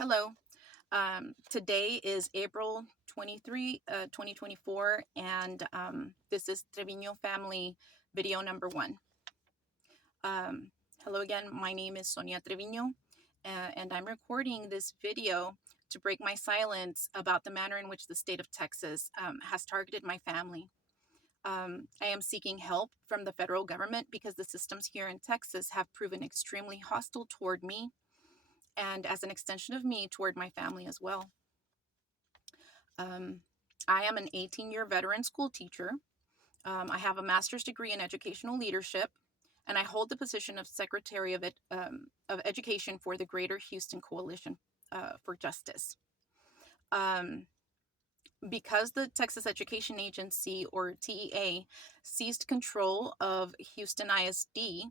Hello. Today is April 23, 2024, and this is Trevino family video number 1. Hello again. My name is Sonia Trevino, and I'm recording this video to break my silence about the manner in which the state of Texas has targeted my family. I am seeking help from the federal government because the systems here in Texas have proven extremely hostile toward me, and as an extension of me, toward my family as well. I am an 18-year veteran school teacher. I have a master's degree in educational leadership, and I hold the position of Secretary of Education for the Greater Houston Coalition for Justice. Because the Texas Education Agency, or TEA, seized control of Houston ISD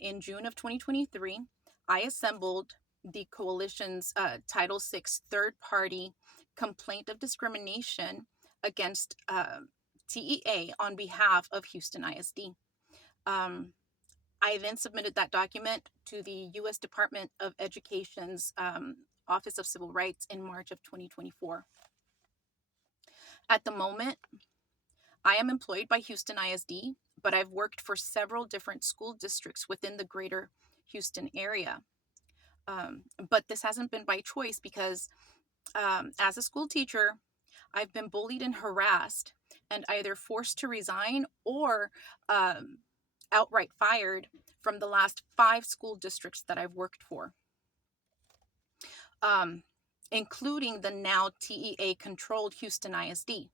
in June of 2023, I assembled the coalition's Title VI third-party complaint of discrimination against TEA on behalf of Houston ISD. I then submitted that document to the U.S. Department of Education's Office of Civil Rights in March of 2024. At the moment, I am employed by Houston ISD, but I've worked for several different school districts within the greater Houston area. But this hasn't been by choice because as a school teacher, I've been bullied and harassed and either forced to resign or outright fired from the last 5 school districts that I've worked for, including the now TEA-controlled Houston ISD.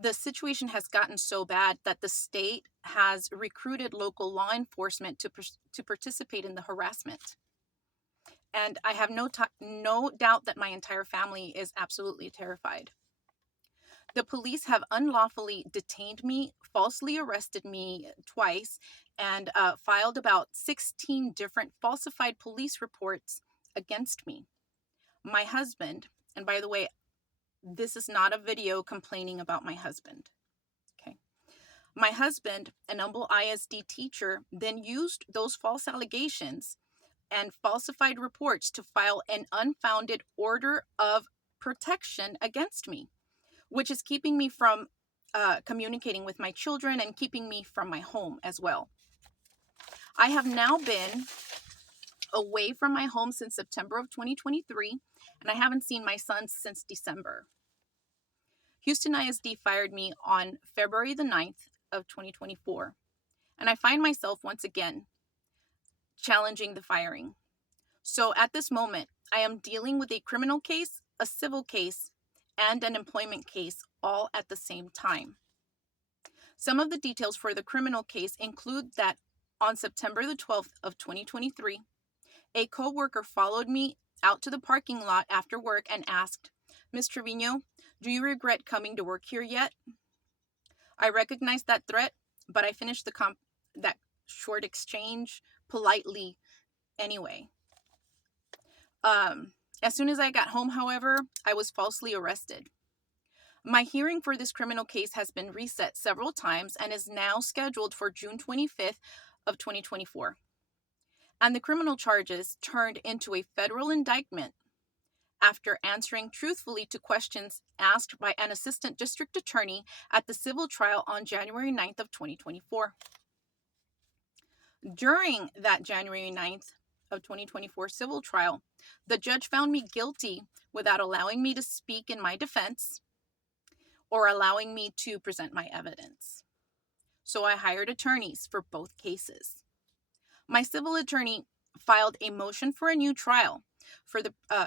The situation has gotten so bad that the state has recruited local law enforcement to participate in the harassment. And I have no doubt that my entire family is absolutely terrified. The police have unlawfully detained me, falsely arrested me twice, and filed about 16 different falsified police reports against me. My husband, and by the way, this is not a video complaining about my husband. Okay. My husband, an humble ISD teacher, then used those false allegations and falsified reports to file an unfounded order of protection against me, which is keeping me from communicating with my children and keeping me from my home as well. I have now been away from my home since September of 2023, and I haven't seen my son since December. Houston ISD fired me on February the 9th of 2024, and I find myself once again challenging the firing. So at this moment, I am dealing with a criminal case, a civil case, and an employment case all at the same time. Some of the details for the criminal case include that on September the 12th of 2023, a co-worker followed me out to the parking lot after work and asked, "Ms. Trevino, do you regret coming to work here yet?" I recognized that threat, but I finished that short exchange politely anyway. As soon as I got home, however, I was falsely arrested. My hearing for this criminal case has been reset several times and is now scheduled for June 25th of 2024. And the criminal charges turned into a federal indictment after answering truthfully to questions asked by an assistant district attorney at the civil trial on January 9th of 2024. During that January 9th of 2024 civil trial, the judge found me guilty without allowing me to speak in my defense or allowing me to present my evidence. So I hired attorneys for both cases. My civil attorney filed a motion for a new trial for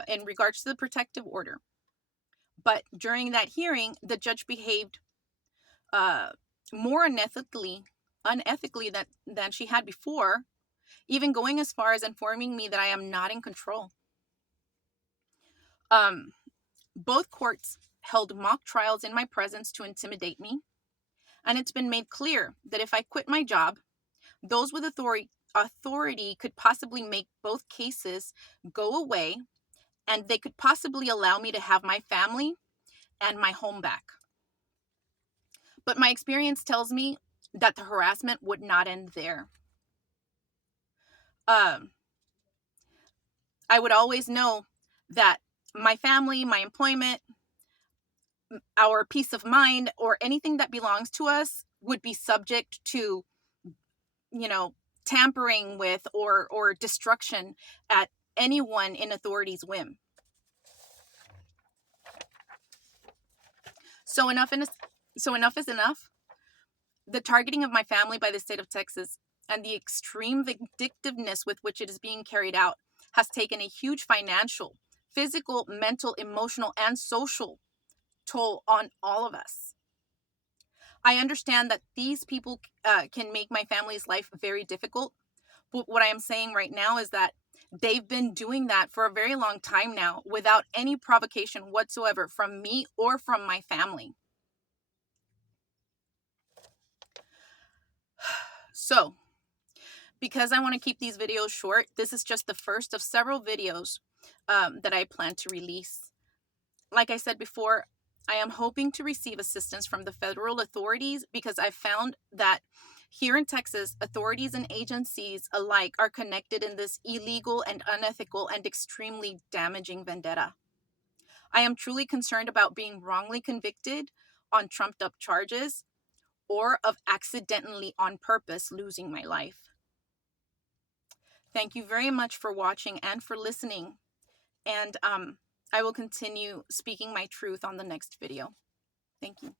in regards to the protective order. But during that hearing, the judge behaved more unethically than she had before, even going as far as informing me that I am not in control. Both courts held mock trials in my presence to intimidate me, and it's been made clear that if I quit my job, those with authority could possibly make both cases go away, and they could possibly allow me to have my family and my home back. But my experience tells me that the harassment would not end there. I would always know that my family, my employment, our peace of mind, or anything that belongs to us would be subject to, you know, tampering with or destruction at anyone in authority's whim. So enough is enough. The targeting of my family by the state of Texas and the extreme vindictiveness with which it is being carried out has taken a huge financial, physical, mental, emotional, and social toll on all of us. I understand that these people can make my family's life very difficult. But what I am saying right now is that they've been doing that for a very long time now without any provocation whatsoever from me or from my family. So, because I want to keep these videos short, this is just the first of several videos that I plan to release. Like I said before, I am hoping to receive assistance from the federal authorities because I found that here in Texas, authorities and agencies alike are connected in this illegal and unethical and extremely damaging vendetta. I am truly concerned about being wrongly convicted on trumped up charges or of accidentally on purpose losing my life. Thank you very much for watching and for listening. And I will continue speaking my truth on the next video. Thank you.